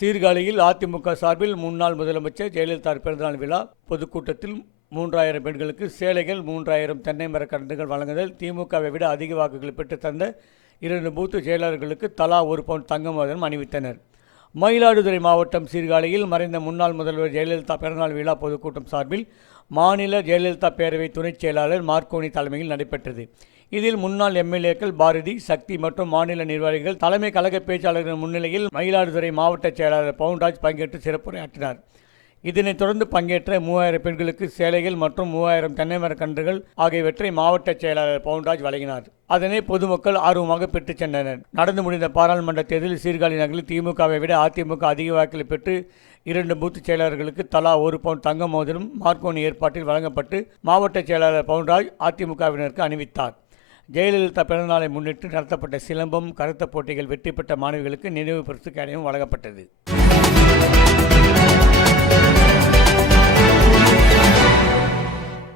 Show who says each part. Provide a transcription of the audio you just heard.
Speaker 1: சீர்காழியில் அதிமுக சார்பில் முன்னாள் முதலமைச்சர் ஜெயலலிதா பிறந்தநாள் விழா. பொதுக்கூட்டத்தில் மூன்றாயிரம் பெண்களுக்கு சேலைகள் மூன்றாயிரம் தென்னை மரக்கரண்டுகள் வழங்குதல். திமுகவை விட அதிக வாக்குகளை பெற்று தந்த இரண்டு பூத்து செயலாளர்களுக்கு தலா ஒரு பவுன் தங்க மோதிரம் அணிவித்தனர். மயிலாடுதுறை மாவட்டம் சீர்காழியில் மறைந்த முன்னாள் முதல்வர் ஜெயலலிதா பிறந்தநாள் விழா பொதுக்கூட்டம் சார்பில் மாநில ஜெயலலிதா பேரவை துணைச் செயலாளர் மார்க்கோனி தலைமையில் நடைபெற்றது. இதில் முன்னாள் எம்எல்ஏக்கள் பாரதி சக்தி மற்றும் மாநில நிர்வாகிகள் தலைமை கழக பேச்சாளர்கள் முன்னிலையில் மயிலாடுதுறை மாவட்ட செயலாளர் பவுன்ராஜ் பங்கேற்று சிறப்புரையாற்றினார். இதனைத் தொடர்ந்து பங்கேற்ற மூவாயிரம் பெண்களுக்கு சேலைகள் மற்றும் மூவாயிரம் தென்னை கன்றுகள் ஆகியவற்றை மாவட்ட செயலாளர் பவுன்ராஜ் வழங்கினார். அதனை பொதுமக்கள் ஆர்வமாக பெற்றுச் சென்றனர். நடந்து முடிந்த பாராளுமன்ற தேர்தலில் சீர்காழி நகரில் திமுகவை விட அதிமுக அதிக வாக்கில் பெற்று இரண்டு பூத் செயலாளர்களுக்கு தலா ஒரு பவுன் தங்க மோதிரம் மார்க்கோனி ஏற்பாட்டில் வழங்கப்பட்டு மாவட்ட செயலாளர் பவுன்ராஜ் அதிமுகவினருக்கு அணிவித்தார். ஜெயலலிதா பிறந்தநாளை முன்னிட்டு நடத்தப்பட்ட சிலம்பம் கருத்த போட்டிகள் வெற்றி பெற்ற மாணவிகளுக்கு நினைவு பரிசு கேடயம் வழங்கப்பட்டது.